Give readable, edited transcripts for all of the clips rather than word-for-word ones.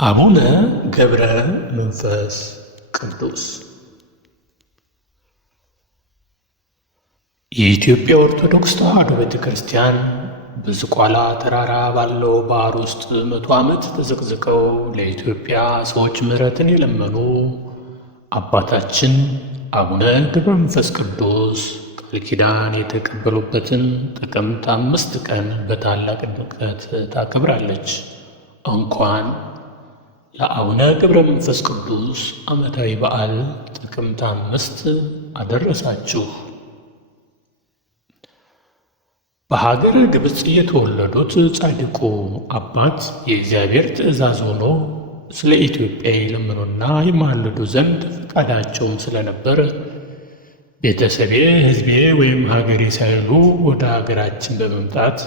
አቡነ ገብረ መንፈስ ቅዱስ የኢትዮጵያ ኦርቶዶክስ ተዋሕዶ ቤተ ክርስቲያን በዝቋላ ተራራ ባለው ባህር ውስጥ 100 ዓመት ተዘቅዝቀው ለኢትዮጵያ ሰዎች ምሕረትን የለመኑ አባታችን አቡነ ገብረ መንፈስ ቅዱስ ቃል ኪዳን የተቀበሉበትን ጥቅምት 5 ቀን በታላቅ ድምቀት ታከብራለች። እንኳን ለአቡነ ገብረ መንፈስ ቅዱስ ዓመታዊ በዓል ጥቅምት 5 አደረሳችሁ። በሀገረ ግብፅ የተወለዱት ጻድቁ አባት የእግዚአብሔር ትእዛዝ ሆኖ ስለ ኢትዮጵያ ይለምኑና ይማልዱ ዘንድ ፈቃዳቸውም ስለነበር ቤተሰቤ፣ ሕዝቤ ወይም ሀገሬ ሳይሉ ወደ ሀገራችን በመምጣት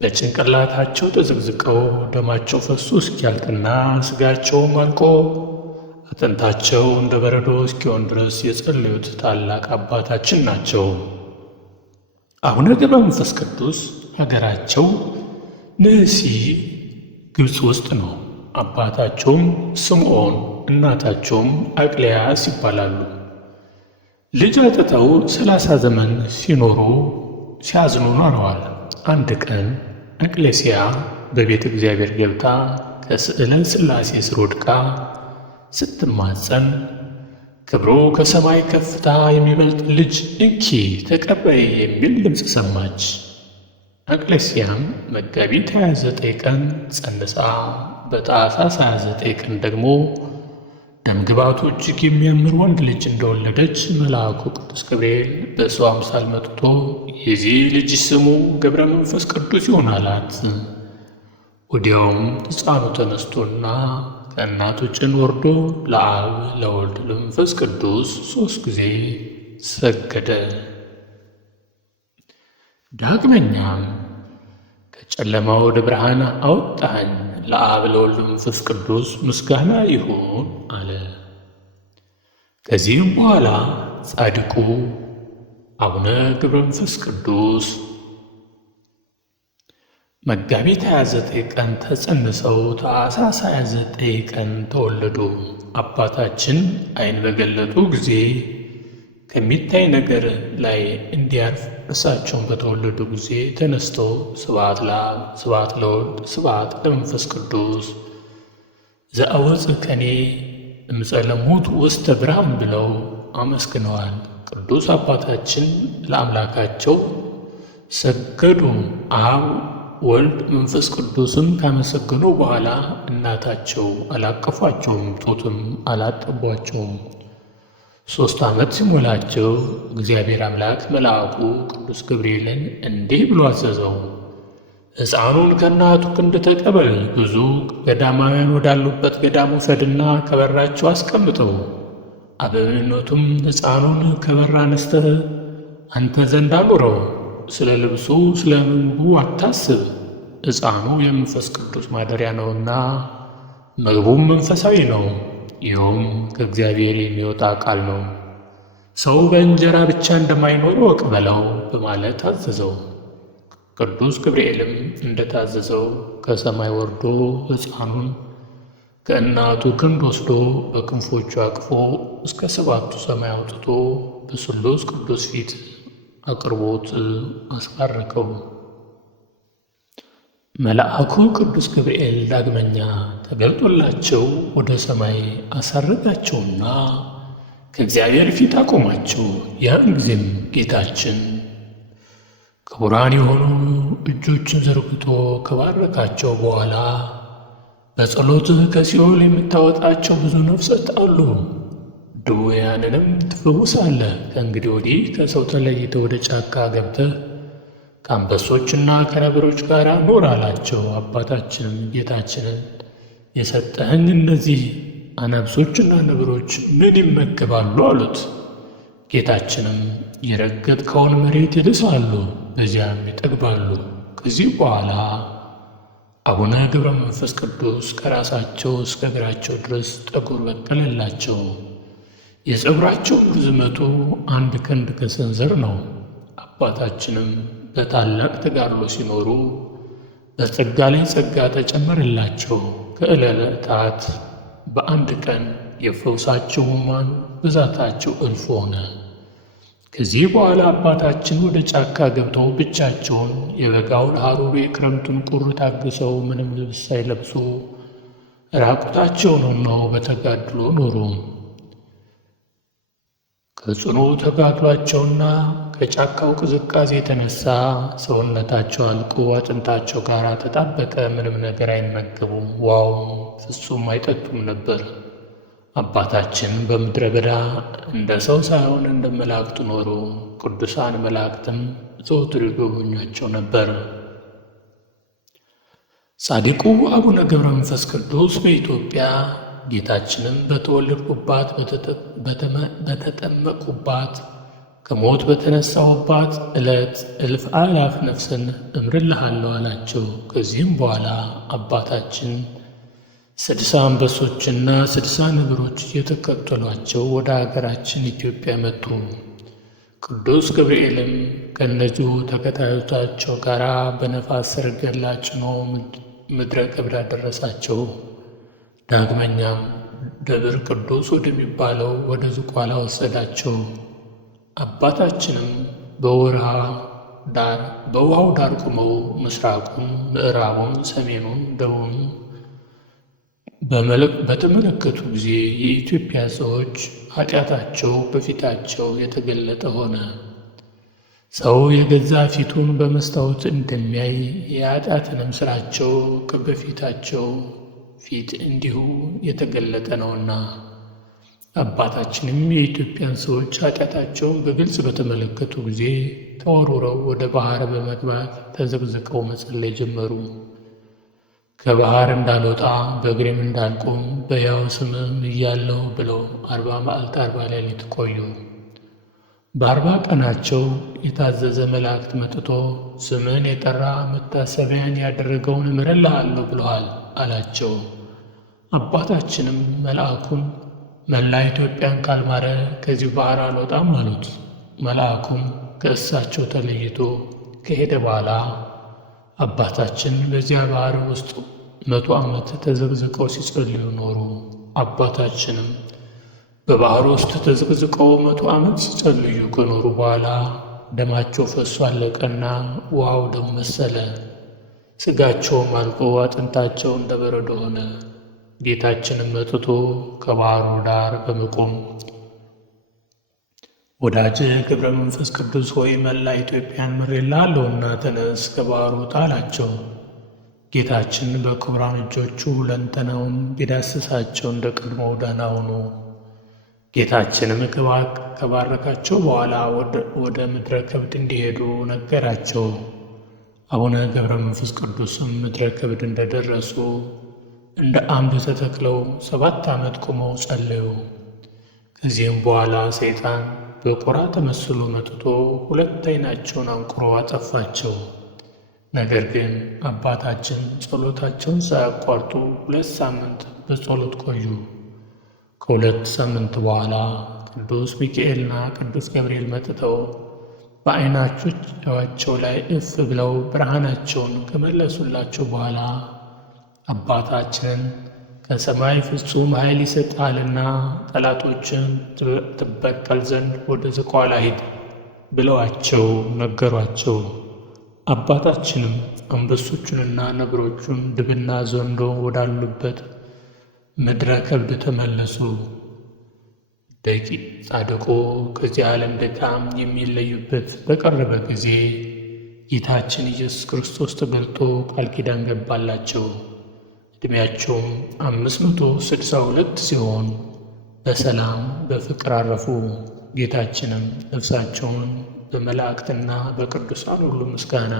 በጭንቅላታቸው ተዘቅዝቀው ደማቸው ፈሶ እስኪያልቅና ሥጋቸውም አልቆ አጥንታቸው እንደ በረዶ እስኪሆን ድረስ የጸለዩት ታላቅ አባታችን ናቸው። አቡነ ገብረ መንፈስ ቅዱስ ሀገራቸው ንእሲ ግብፅ ውስጥ ነው። አባታቸውም ስምዖን እናታቸውም አቅልያስ ይባላሉ። ልጅ አጥተው 30 ዘመን ሲኖሩ ሲያዝኑ ኖረዋል። አንድ ቀን አቅሌስያ በቤተ እግዚአብሔር ገብታ ከስዕለ ሥላሴ ስር ወድቃ ስትማጸን ክብሩ ከሰማይ ከፍታ የሚበልጥ ልጅ እንኪ ተቀበይ የሚል ድምፅ ሰማች። አቅሌስያም መጋቢት 29 ቀን ጸንሳ በታኅሳስ 29 ቀን ደግሞ ደምግባቱ እጅግ የሚያምር ወንድ ልጅ እንደወለደች መልአኩ ቅዱስ ገብርኤል በሰው አምሳል መጥቶ የዚህ ልጅ ስሙ ገብረ መንፈስ ቅዱስ ይሆን አላት። ወዲያውም ሕፃኑ ተነስቶና ከእናቱ ጭን ወርዶ ለአብ ለወልድ ለመንፈስ ቅዱስ 3 ጊዜ ሰገደ። ዳግመኛም ከጨለማ ወደ ብርሃን አወጣኸኝ፣ ለአብ ለወልድ ለመንፈስ ቅዱስ ምስጋና ይሁን አለ። ከዚህም በኋላ ጻድቁ አቡነ ገብረ መንፈስ ቅዱስ መጋቢት 29 ቀን ተጸንሰው ታኅሳስ 29 ቀን ተወለዱ። አባታችን ዓይን በገለጡ ጊዜ ከሚታይ ነገር ላይ እንዲያርፍ እርሳቸውን በተወለዱ ጊዜ ተነስተው ስብሐት ለአብ ስብሐት ለወልድ ስብሐት ለመንፈስ ቅዱስ ዘአወጽእከኒ እምጸለሙት ውስተ ብርሃን ብለው አመስግነዋል። ቅዱስ አባታችን ለአምላካቸው ሰገዱ። አብ ወልድ መንፈስ ቅዱስም ካመሰገኑ በኋላ እናታቸው አላቀፏቸውም፣ ጡትም አላጠቧቸውም። 3 ዓመት ሲሞላቸው እግዚአብሔር አምላክ መልአኩ ቅዱስ ገብርኤልን እንዲህ ብሎ አዘዘው፣ ሕፃኑን ከእናቱ ክንድ ተቀበል፣ ብዙ ገዳማውያን ወዳሉበት ገዳም ውሰድና ከበራቸው አስቀምጠው። አበብነቱም ሕፃኑን ከበር አነስተህ አንተ ዘንድ አኑረው። ስለ ልብሱ ስለ ምግቡ አታስብ፣ ሕፃኑ የመንፈስ ቅዱስ ማደሪያ ነውና ምግቡም መንፈሳዊ ነው። ይኸውም ከእግዚአብሔር የሚወጣ ቃል ነው። ሰው በእንጀራ ብቻ እንደማይኖር እወቅ በለው በማለት አዘዘው። ቅዱስ ገብርኤልም እንደታዘዘው ከሰማይ ወርዶ ሕፃኑን ከእናቱ ክንድ ወስዶ በክንፎቹ አቅፎ እስከ 7ቱ ሰማይ አውጥቶ በስሉስ ቅዱስ ፊት አቅርቦት አስባረከው። መልአኩ ቅዱስ ገብርኤል ዳግመኛ ተገልጦላቸው ወደ ሰማይ አሳረጋቸውና ከእግዚአብሔር ፊት አቆማቸው። ያን ጊዜም ጌታችን ክቡራን የሆኑ እጆችን ዘርግቶ ከባረካቸው በኋላ በጸሎትህ ከሲኦል የምታወጣቸው ብዙ ነፍሳት አሉ፣ ድውያንንም ትፈውሳለህ። ከእንግዲህ ወዲህ ከሰው ተለይተህ ወደ ጫካ ገብተህ ከአንበሶችና ከነብሮች ጋር ኑር አላቸው። አባታችንም ጌታችንን የሰጠኸኝ እነዚህ አናብሶችና ነብሮች ምን ይመገባሉ አሉት። ጌታችንም የረገጥከውን መሬት ይልሳሉ፣ በዚያም ይጠግባሉ። ከዚህ በኋላ አቡነ ገብረ መንፈስ ቅዱስ ከራሳቸው እስከ እግራቸው ድረስ ጠጉር በቀለላቸው። የፀጉራቸው ርዝመቱ 1 ክንድ ከሰንዘር ነው። አባታችንም በታላቅ ተጋድሎ ሲኖሩ በጸጋ ላይ ጸጋ ተጨመረላቸው። ከዕለታት በአንድ ቀን የፈውሳቸው ሕሙማን ብዛታቸው እልፍ ሆነ። ከዚህ በኋላ አባታችን ወደ ጫካ ገብተው ብቻቸውን የበጋውን ሐሩር የክረምቱን ቁር ታግሰው ምንም ልብስ ሳይለብሱ ራቁታቸውን ሆነው በተጋድሎ ኖሩ። ከጽኑ ተጋድሏቸውና ከጫካው ቅዝቃዜ የተነሳ ሰውነታቸው አልቆ አጥንታቸው ጋር ተጣበቀ። ምንም ነገር አይመገቡም፣ ውሃውም ፍጹም አይጠጡም ነበር። አባታችን በምድረ በዳ እንደ ሰው ሳይሆን እንደ መላእክት ኖሩ። ቅዱሳን መላእክትም ዘወትር ይጎበኟቸው ነበር። ጻድቁ አቡነ ገብረ መንፈስ ቅዱስ በኢትዮጵያ ጌታችንም በተወለድኩባት በተጠመቁባት ከሞት በተነሳሁባት ዕለት እልፍ አእላፍ ነፍስን እምርልሃለሁ አላቸው። ከዚህም በኋላ አባታችን 60 አንበሶችና 60 ነብሮች እየተከተሏቸው ወደ አገራችን ኢትዮጵያ መጡ። ቅዱስ ገብርኤልም ከእነዚሁ ተከታዮቻቸው ጋር በነፋስ ሰረገላ ጭኖ ምድረ ከብድ አደረሳቸው። ዳግመኛም ደብር ቅዱስ ወደሚባለው ወደ ዝቋላ ወሰዳቸው። አባታችንም በውሃው ዳር ቆመው ምስራቁን፣ ምዕራቡን፣ ሰሜኑን፣ ደቡቡን በተመለከቱ ጊዜ የኢትዮጵያ ሰዎች ኃጢአታቸው በፊታቸው የተገለጠ ሆነ። ሰው የገዛ ፊቱን በመስታወት እንደሚያይ የኃጢአትንም ሥራቸው በፊታቸው ፊት እንዲሁ የተገለጠ ነውና። አባታችንም የኢትዮጵያን ሰዎች ኃጢአታቸውን በግልጽ በተመለከቱ ጊዜ ተወርውረው ወደ ባሕር በመግባት ተዘቅዝቀው መጸለይ ጀመሩ። ከባሕር እንዳልወጣ በእግሬም እንዳልቆም በሕያው ስምም እያለሁ ብለው 40 መዓልት 40 ሌሊት ቆዩ። በ40 ቀናቸው የታዘዘ መላእክት መጥቶ ስምህን የጠራ መታሰቢያን ያደረገውን እምርልሃለሁ ብለዋል አላቸው። አባታችንም መልአኩን መላ ኢትዮጵያን ካልማረ ከዚህ ባሕር አልወጣም አሉት። መልአኩም ከእሳቸው ተለይቶ ከሄደ በኋላ አባታችን በዚያ ባሕር ውስጥ 100 ዓመት ተዘቅዝቀው ሲጸልዩ ኖሩ። አባታችንም በባሕር ውስጥ ተዘቅዝቀው 100 ዓመት ሲጸልዩ ከኖሩ በኋላ ደማቸው ፈሶ አለቀና ውሃው ደም መሰለ። ሥጋቸውም አልቆ አጥንታቸው እንደ በረዶ ሆነ። ጌታችንም መጥቶ ከባሕሩ ዳር በመቆም ወዳጄ ገብረ መንፈስ ቅዱስ ሆይ መላ ኢትዮጵያን ምሬልሃለሁና ተነስ፣ ከባሕሩ ውጣ አላቸው። ጌታችን በክቡራን እጆቹ ሁለንተናውን ቢዳስሳቸው እንደ ቀድሞው ደህና ሆኑ። ጌታችንም ከባረካቸው በኋላ ወደ ምድረ ከብድ እንዲሄዱ ነገራቸው። አቡነ ገብረ መንፈስ ቅዱስም ምድረ ከብድ እንደደረሱ እንደ አምድ ተተክለው 7 ዓመት ቆመው ጸለዩ። ከዚህም በኋላ ሰይጣን በቁራ ተመስሎ መጥቶ 2 ዓይናቸውን አንቁሮ አጠፋቸው። ነገር ግን አባታችን ጸሎታቸውን ሳያቋርጡ 2 ሳምንት በጸሎት ቆዩ። ከ2 ሳምንት በኋላ ቅዱስ ሚካኤልና ቅዱስ ገብርኤል መጥተው በዓይናቸው ላይ እፍ ብለው ብርሃናቸውን ከመለሱላቸው በኋላ አባታችንን ከሰማይ ፍጹም ኃይል ይሰጣልና ጠላቶችን ትበቀል ዘንድ ወደ ዝቋላ ሂድ ብለዋቸው ነገሯቸው። አባታችንም አንበሶቹንና ነብሮቹን ድብና ዘንዶ ወዳሉበት ምድረ ከብድ ተመለሱ። ጻድቁ ከዚህ ዓለም ድካም የሚለዩበት በቀረበ ጊዜ ጌታችን ኢየሱስ ክርስቶስ ተገልጦ ቃል ኪዳን ገባላቸው። ዕድሜያቸውም 562 ሲሆን በሰላም በፍቅር አረፉ። ጌታችንም ነፍሳቸውን በመላእክትና በቅዱሳን ሁሉ ምስጋና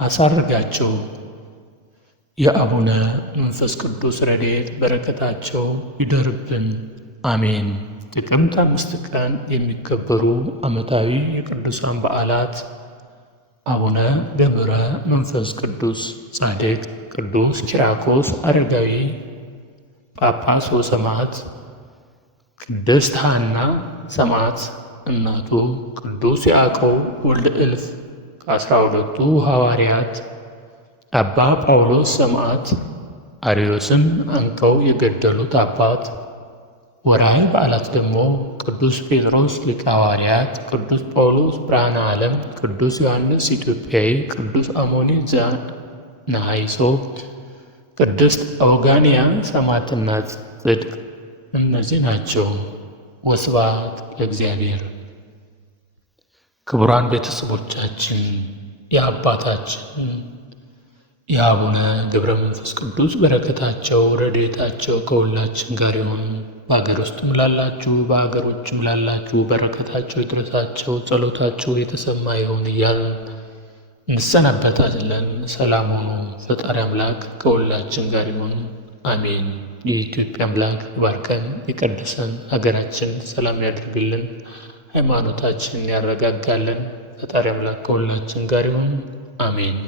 አሳረጋቸው። የአቡነ መንፈስ ቅዱስ ረድኤት በረከታቸው ይደርብን፣ አሜን። ጥቅምት 5 ቀን የሚከበሩ ዓመታዊ የቅዱሳን በዓላት አቡነ ገብረ መንፈስ ቅዱስ ጻድቅ፣ ቅዱስ ኪራኮስ አረጋዊ ጳጳስ ወሰማዕት፣ ቅድስት ሐና ሰማዕት እናቱ፣ ቅዱስ ያዕቆብ ወልደ እልፍ ከ12ቱ ሐዋርያት፣ አባ ጳውሎስ ሰማዕት፣ አርዮስን አንቀው የገደሉት አባት። ወርኃዊ በዓላት ደግሞ ቅዱስ ጴጥሮስ ሊቀ ሐዋርያት፣ ቅዱስ ጳውሎስ ብርሃነ ዓለም፣ ቅዱስ ዮሐንስ ኢትዮጵያዊ፣ ቅዱስ አሞኒ ዘነሃይሶ፣ ቅድስት አውጋንያ ሰማዕትና ጽድቅ። እነዚህ ናቸው። ወስብሐት ለእግዚአብሔር። ክቡራን ቤተሰቦቻችን የአባታችን የአቡነ ገብረ መንፈስ ቅዱስ በረከታቸው ረድኤታቸው ከሁላችን ጋር ይሁን። በሀገር ውስጥም ላላችሁ በሀገር ውጭም ላላችሁ በረከታቸው ይድረሳቸው፣ ጸሎታቸው የተሰማ ይሁን እያልን እንሰናበታለን። ሰላም ሁኑ። ፈጣሪ አምላክ ከሁላችን ጋር ይሁን። አሜን። የኢትዮጵያ አምላክ ይባርከን ይቀድሰን፣ ሀገራችን ሰላም ያድርግልን፣ ሃይማኖታችንን ያረጋጋልን። ፈጣሪ አምላክ ከሁላችን ጋር ይሁን። አሜን።